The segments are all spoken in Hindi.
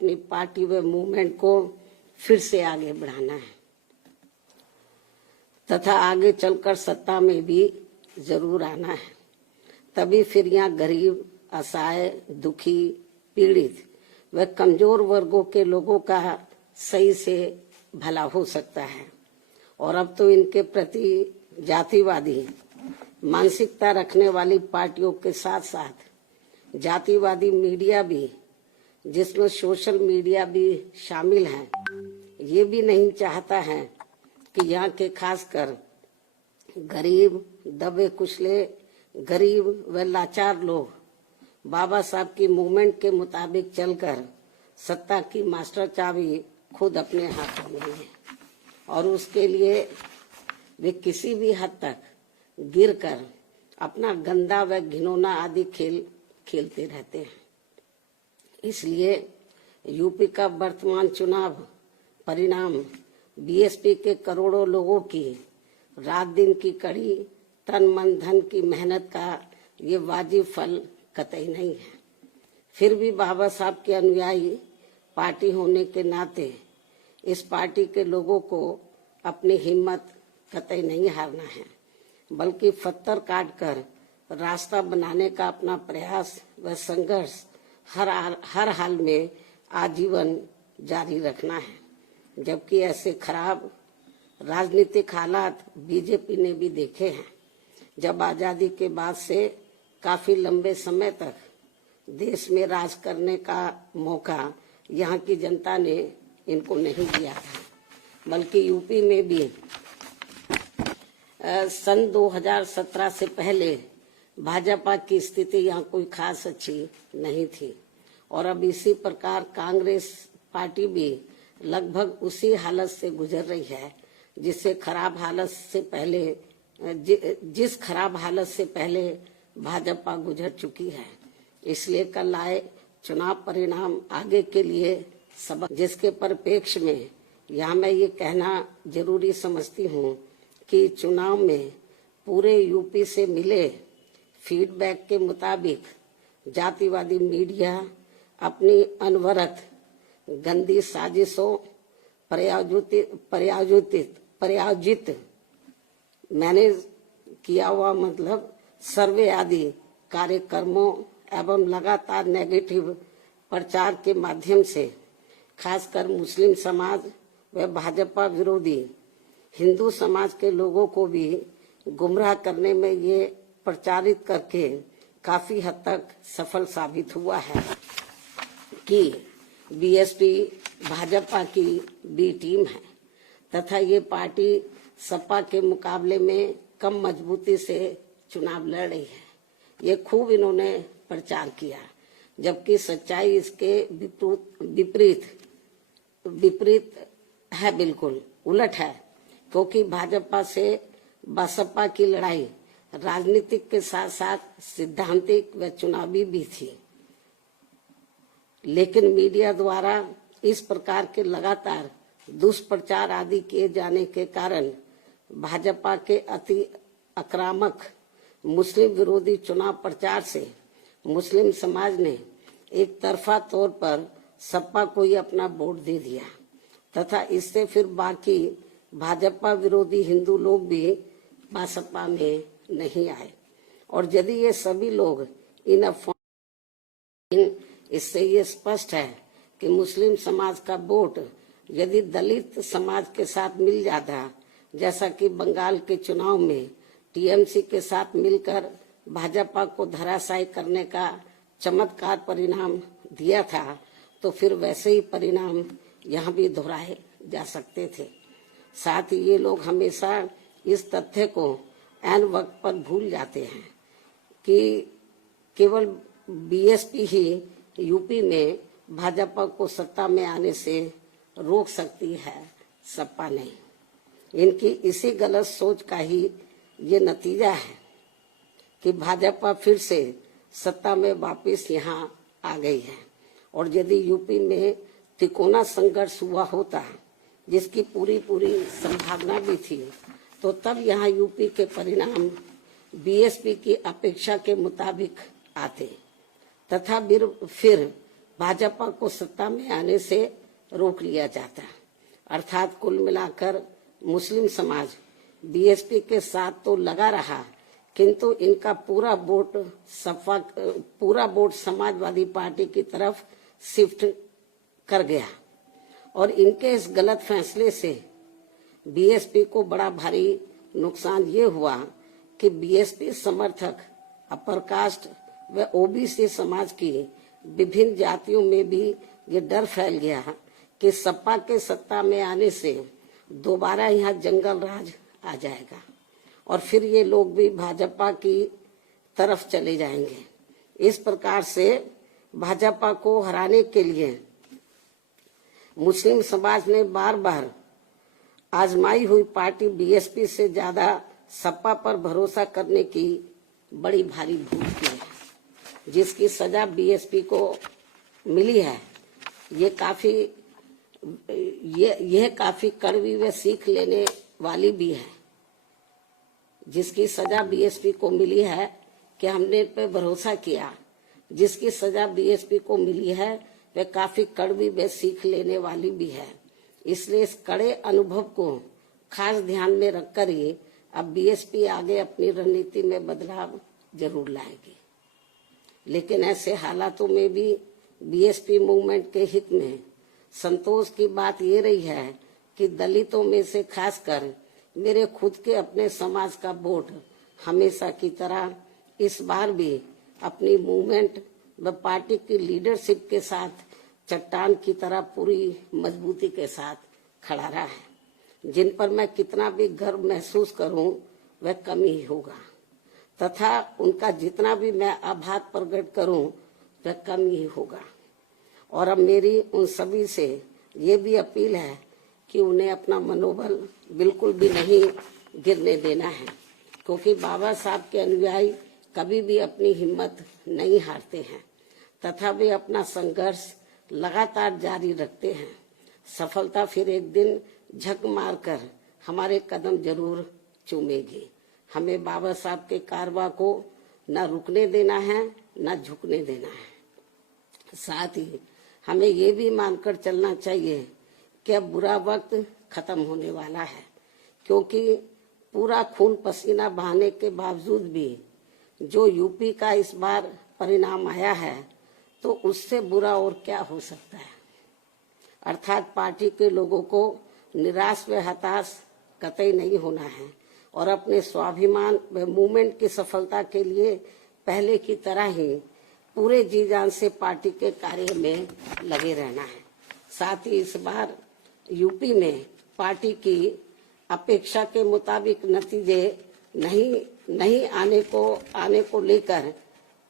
अपनी पार्टी व मूवमेंट को फिर से आगे बढ़ाना है तथा आगे चलकर सत्ता में भी जरूर आना है। तभी फिर यहाँ गरीब, असहाय, दुखी, पीड़ित व कमजोर वर्गों के लोगों का सही से भला हो सकता है। और अब तो इनके प्रति जातिवादी मानसिकता रखने वाली पार्टियों के साथ साथ जातिवादी मीडिया भी, जिसमें सोशल मीडिया भी शामिल है, ये भी नहीं चाहता है कि यहाँ के खासकर गरीब, दबे कुचले, गरीब व लाचार लोग बाबा साहब की मूवमेंट के मुताबिक चलकर सत्ता की मास्टर चाबी खुद अपने हाथों में है और उसके लिए वे किसी भी हद तक गिरकर अपना गंदा व घिनौना आदि खेल खेलते रहते हैं। इसलिए यूपी का वर्तमान चुनाव परिणाम बीएसपी के करोड़ों लोगों की रात दिन की कड़ी तन मन धन की मेहनत का ये वाजिब फल कतई नहीं है। फिर भी बाबा साहब के अनुयायी पार्टी होने के नाते इस पार्टी के लोगों को अपनी हिम्मत कतई नहीं हारना है, बल्कि पत्थर काटकर रास्ता बनाने का अपना प्रयास व संघर्ष हर हाल में आजीवन जारी रखना है। जबकि ऐसे खराब राजनीतिक हालात बीजेपी ने भी देखे हैं, जब आजादी के बाद से काफी लंबे समय तक देश में राज करने का मौका यहाँ की जनता ने इनको नहीं दिया था, बल्कि यूपी में भी सन 2017 से पहले भाजपा की स्थिति यहाँ कोई खास अच्छी नहीं थी। और अब इसी प्रकार कांग्रेस पार्टी भी लगभग उसी हालत से गुजर रही है जिस खराब हालत से पहले भाजपा गुजर चुकी है। इसलिए कल आए चुनाव परिणाम आगे के लिए सबक, जिसके परिप्रेक्ष्य में यहाँ मैं ये कहना जरूरी समझती हूँ कि चुनाव में पूरे यूपी से मिले फीडबैक के मुताबिक जातिवादी मीडिया अपनी अनवरत गंदी साजिशों प्रायोजित मैनेज किया हुआ सर्वे आदि कार्यक्रमों एवं लगातार नेगेटिव प्रचार के माध्यम से खासकर मुस्लिम समाज व भाजपा विरोधी हिंदू समाज के लोगों को भी गुमराह करने में ये प्रचारित करके काफी हद तक सफल साबित हुआ है कि बीएसपी भाजपा की बी टीम है तथा ये पार्टी सपा के मुकाबले में कम मजबूती से चुनाव लड़ रही है। ये खूब इन्होंने प्रचार किया, जबकि सच्चाई इसके विपरीत है, बिल्कुल उलट है। क्योंकि भाजपा से बसपा की लड़ाई राजनीतिक के साथ साथ सिद्धांतिक व चुनावी भी थी, लेकिन मीडिया द्वारा इस प्रकार के लगातार दुष्प्रचार आदि किए जाने के कारण भाजपा के अति आक्रामक मुस्लिम विरोधी चुनाव प्रचार से मुस्लिम समाज ने एक तरफा तौर पर सपा को ही अपना वोट दे दिया तथा इससे फिर बाकी भाजपा विरोधी हिंदू लोग भी बसपा में नहीं आए। और यदि ये सभी लोग इससे ये स्पष्ट है कि मुस्लिम समाज का वोट यदि दलित समाज के साथ मिल जाता, जैसा कि बंगाल के चुनाव में टीएमसी के साथ मिलकर भाजपा को धराशायी करने का चमत्कार परिणाम दिया था, तो फिर वैसे ही परिणाम यहाँ भी दोहराए जा सकते थे। साथ ही ये लोग हमेशा इस तथ्य को ऐन वक्त पर भूल जाते हैं कि केवल बीएसपी ही यूपी में भाजपा को सत्ता में आने से रोक सकती है, सपा नहीं। इनकी इसी गलत सोच का ही ये नतीजा है कि भाजपा फिर से सत्ता में वापस यहाँ आ गई है। और यदि यूपी में तिकोना संघर्ष हुआ होता, जिसकी पूरी संभावना भी थी, तो तब यहाँ यूपी के परिणाम बीएसपी की अपेक्षा के मुताबिक आते तथा फिर भाजपा को सत्ता में आने से रोक लिया जाता। अर्थात कुल मिलाकर मुस्लिम समाज बीएसपी के साथ तो लगा रहा, किंतु इनका पूरा वोट समाजवादी पार्टी की तरफ शिफ्ट कर गया और इनके इस गलत फैसले से बीएसपी को बड़ा भारी नुकसान ये हुआ कि बीएसपी समर्थक अपर कास्ट व ओबीसी समाज की विभिन्न जातियों में भी ये डर फैल गया कि सपा के सत्ता में आने से दोबारा यहाँ जंगल राज आ जाएगा और फिर ये लोग भी भाजपा की तरफ चले जाएंगे। इस प्रकार से भाजपा को हराने के लिए मुस्लिम समाज ने बार बार आजमाई हुई पार्टी बीएसपी से ज्यादा सपा पर भरोसा करने की बड़ी भारी भूल की है, जिसकी सजा बीएसपी को मिली है। यह काफी कड़वी व सीख लेने वाली भी है। जिसकी सजा बीएसपी को मिली है कि हमने पे भरोसा किया, जिसकी सजा बीएसपी को मिली है वह काफी कड़वी व सीख लेने वाली भी है। इसलिए इस कड़े अनुभव को खास ध्यान में रखकर ही अब बीएसपी आगे अपनी रणनीति में बदलाव जरूर लाएगी। लेकिन ऐसे हालातों में भी बीएसपी मूवमेंट के हित में संतोष की बात ये रही है कि दलितों में से खासकर मेरे खुद के अपने समाज का वोट हमेशा की तरह इस बार भी अपनी मूवमेंट व पार्टी की लीडरशिप के साथ चट्टान की तरह पूरी मजबूती के साथ खड़ा रहा है। जिन पर मैं कितना भी गर्व महसूस करूं वह कम ही होगा, तथा उनका जितना भी मैं आभार प्रकट करूं वह कम ही होगा। और अब मेरी उन सभी से ये भी अपील है कि उन्हें अपना मनोबल बिल्कुल भी नहीं गिरने देना है, क्योंकि बाबा साहब के अनुयायी कभी भी अपनी हिम्मत नहीं हारते हैं तथा वे अपना संघर्ष लगातार जारी रखते हैं। सफलता फिर एक दिन झक मारकर हमारे कदम जरूर चूमेगी। हमें बाबा साहब के कारवा को न रुकने देना है न झुकने देना है। साथ ही हमें ये भी मानकर चलना चाहिए कि अब बुरा वक्त खत्म होने वाला है, क्योंकि पूरा खून पसीना बहाने के बावजूद भी जो यूपी का इस बार परिणाम आया है तो उससे बुरा और क्या हो सकता है। अर्थात पार्टी के लोगों को निराश व हताश कतई नहीं होना है और अपने स्वाभिमान व मूवमेंट की सफलता के लिए पहले की तरह ही पूरे जी जान से पार्टी के कार्य में लगे रहना है। साथ ही इस बार यूपी में पार्टी की अपेक्षा के मुताबिक नतीजे नहीं आने को लेकर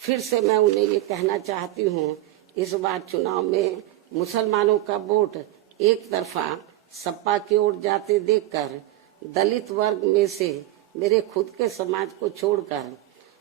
फिर से मैं उन्हें ये कहना चाहती हूँ, इस बार चुनाव में मुसलमानों का वोट एक तरफा सपा की ओर जाते देखकर दलित वर्ग में से मेरे खुद के समाज को छोड़कर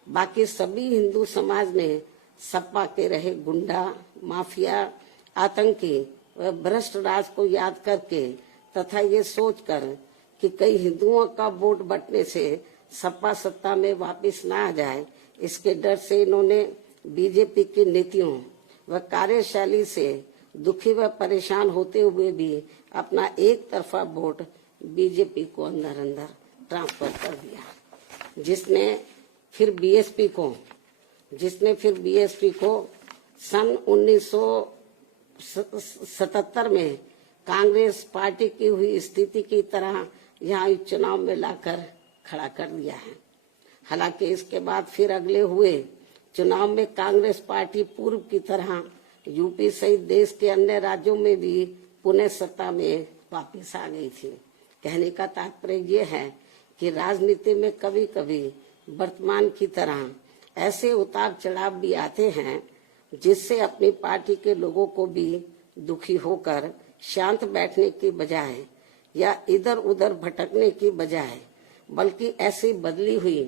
बाकी सभी हिंदू समाज ने सपा के रहे गुंडा, माफिया, आतंकी व भ्रष्ट राज को याद करके तथा ये सोचकर कि कई हिंदुओं का वोट बंटने से सपा सत्ता में वापस न आ जाए, इसके डर से इन्होंने बीजेपी की नीतियों व कार्यशैली से दुखी व परेशान होते हुए भी अपना एक तरफा वोट बीजेपी को अंदर ट्रांसफर कर दिया, जिसने फिर बीएसपी को सन 1977 में कांग्रेस पार्टी की हुई स्थिति की तरह यहाँ चुनाव में लाकर खड़ा कर दिया है। हालांकि इसके बाद फिर अगले हुए चुनाव में कांग्रेस पार्टी पूर्व की तरह यूपी सहित देश के अन्य राज्यों में भी पुनः सत्ता में वापस आ गई थी। कहने का तात्पर्य ये है कि राजनीति में कभी कभी वर्तमान की तरह ऐसे उतार चढ़ाव भी आते हैं जिससे अपनी पार्टी के लोगों को भी दुखी होकर शांत बैठने की बजाय या इधर उधर भटकने की बजाय बल्कि ऐसी बदली हुई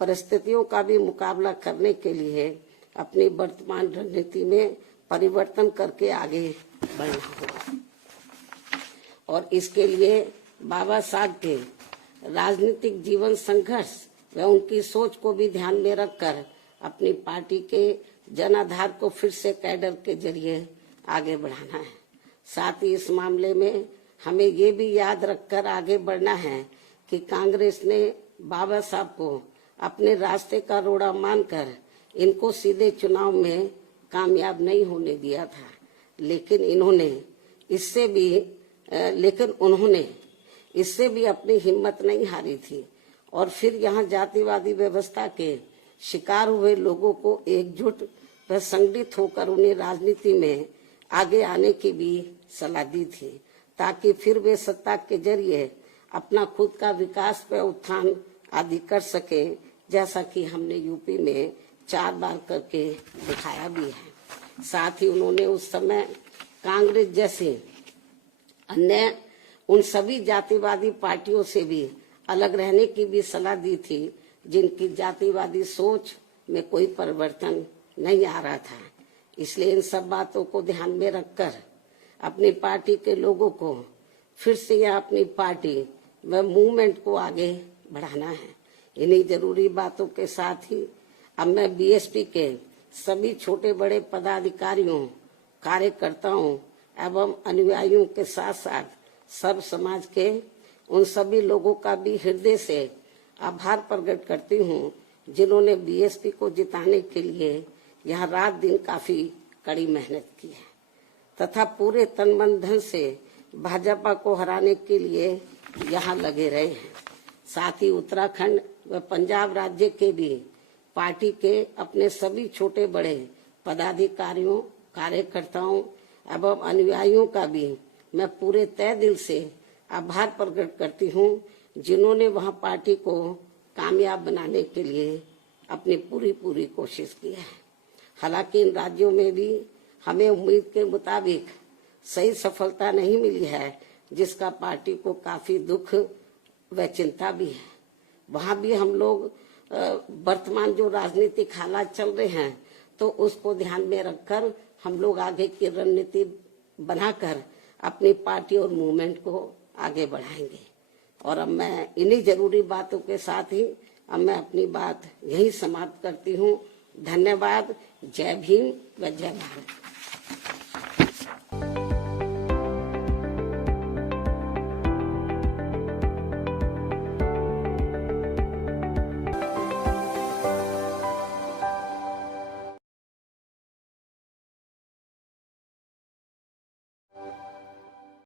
परिस्थितियों का भी मुकाबला करने के लिए अपनी वर्तमान रणनीति में परिवर्तन करके आगे बढ़ना होगा। और इसके लिए बाबा साहब के राजनीतिक जीवन संघर्ष व उनकी सोच को भी ध्यान में रखकर अपनी पार्टी के जनाधार को फिर से कैडर के जरिए आगे बढ़ाना है। साथ ही इस मामले में हमें ये भी याद रखकर आगे बढ़ना है कि कांग्रेस ने बाबा साहब को अपने रास्ते का रोड़ा मानकर इनको सीधे चुनाव में कामयाब नहीं होने दिया था, लेकिन उन्होंने इससे भी अपनी हिम्मत नहीं हारी थी और फिर यहाँ जातिवादी व्यवस्था के शिकार हुए लोगों को एकजुट व संगठित होकर उन्हें राजनीति में आगे आने की भी सलाह दी थी, ताकि फिर वे सत्ता के जरिए अपना खुद का विकास व उत्थान आदि कर सके, जैसा कि हमने यूपी में 4 बार करके दिखाया भी है। साथ ही उन्होंने उस समय कांग्रेस जैसे अन्य उन सभी जातिवादी पार्टियों से भी अलग रहने की भी सलाह दी थी, जिनकी जातिवादी सोच में कोई परिवर्तन नहीं आ रहा था। इसलिए इन सब बातों को ध्यान में रखकर अपनी पार्टी के लोगों को फिर से या अपनी पार्टी व मूवमेंट को आगे बढ़ाना है। इन्हीं जरूरी बातों के साथ ही अब मैं बीएसपी के सभी छोटे बड़े पदाधिकारियों, कार्यकर्ताओं एवं अनुयायियों के साथ साथ सर्व समाज के उन सभी लोगों का भी हृदय से आभार प्रकट करती हूँ, जिन्होंने बीएसपी को जिताने के लिए यहाँ रात दिन काफी कड़ी मेहनत की है तथा पूरे तन मन धन से भाजपा को हराने के लिए यहाँ लगे रहे हैं। साथ ही उत्तराखंड व पंजाब राज्य के भी पार्टी के अपने सभी छोटे बड़े पदाधिकारियों, कार्यकर्ताओं एवं अनुयायियों का भी मैं पूरे तय दिल से आभार प्रकट करती हूँ, जिन्होंने वहाँ पार्टी को कामयाब बनाने के लिए अपनी पूरी कोशिश की है। हालांकि इन राज्यों में भी हमें उम्मीद के मुताबिक सही सफलता नहीं मिली है, जिसका पार्टी को काफी दुख व चिंता भी है। वहाँ भी हम लोग वर्तमान जो राजनीतिक हालात चल रहे हैं, तो उसको ध्यान में रखकर हम लोग आगे की रणनीति बनाकर अपनी पार्टी और मूवमेंट को आगे बढ़ाएंगे। और अब मैं इन्हीं जरूरी बातों के साथ ही अब मैं अपनी बात यही समाप्त करती हूँ। धन्यवाद। जय भीम व जय भारत।